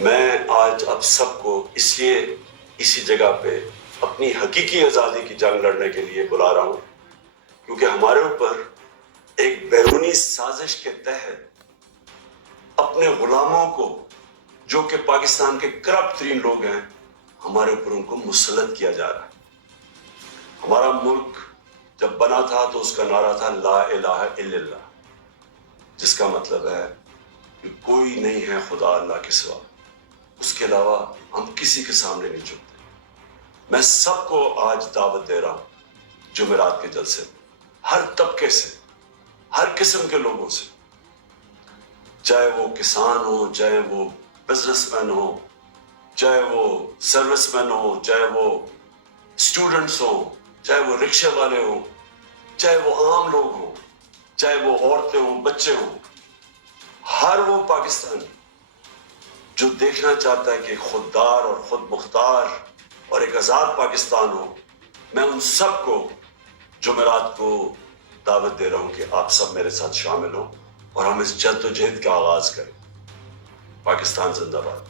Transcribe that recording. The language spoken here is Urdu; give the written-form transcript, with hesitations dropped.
میں آج اب سب کو اس لیے اسی جگہ پہ اپنی حقیقی آزادی کی جنگ لڑنے کے لیے بلا رہا ہوں کیونکہ ہمارے اوپر ایک بیرونی سازش کے تحت اپنے غلاموں کو جو کہ پاکستان کے کرپٹ ترین لوگ ہیں ہمارے اوپر ان کو مسلط کیا جا رہا ہے۔ ہمارا ملک جب بنا تھا تو اس کا نعرہ تھا لا الہ الا اللہ، جس کا مطلب ہے کہ کوئی نہیں ہے خدا اللہ کے سوا، اس کے علاوہ ہم کسی کے سامنے نہیں جھکتے۔ میں سب کو آج دعوت دے رہا ہوں جمعرات کے جلسے ہر طبقے سے، ہر قسم کے لوگوں سے، چاہے وہ کسان ہو، چاہے وہ بزنس مین ہو، چاہے وہ سروس مین ہو، چاہے وہ اسٹوڈنٹس ہوں، چاہے وہ رکشے والے ہوں، چاہے وہ عام لوگ ہوں، چاہے وہ عورتیں ہوں، بچے ہوں، ہر وہ پاکستانی جو دیکھنا چاہتا ہے کہ خوددار اور خود مختار اور ایک آزاد پاکستان ہو، میں ان سب کو جمعرات کو دعوت دے رہا ہوں کہ آپ سب میرے ساتھ شامل ہوں اور ہم اس جد و جہد کا آغاز کریں۔ پاکستان زندہ باد۔